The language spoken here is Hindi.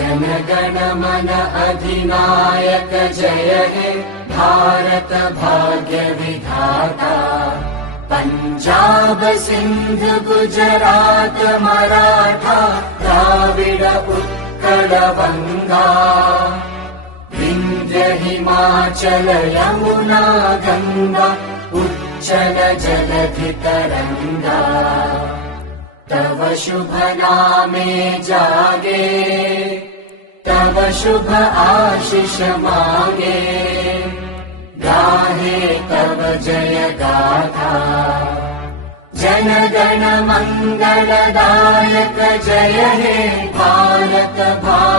जनगण मन अधिनायक जय हे भारत भाग्य विधाता। पंजाब सिंध गुजरात मराठा द्राविड उत्कल बंगा। विंध्य हिमाचल यमुना गंगा उच्चल जलधि तरंगा। तव शुभ नामे जागे तव शुभ आशीष मांगे। गाहे तव जय गाथा जनगण मंगलदायक जय हे भारत भाग्य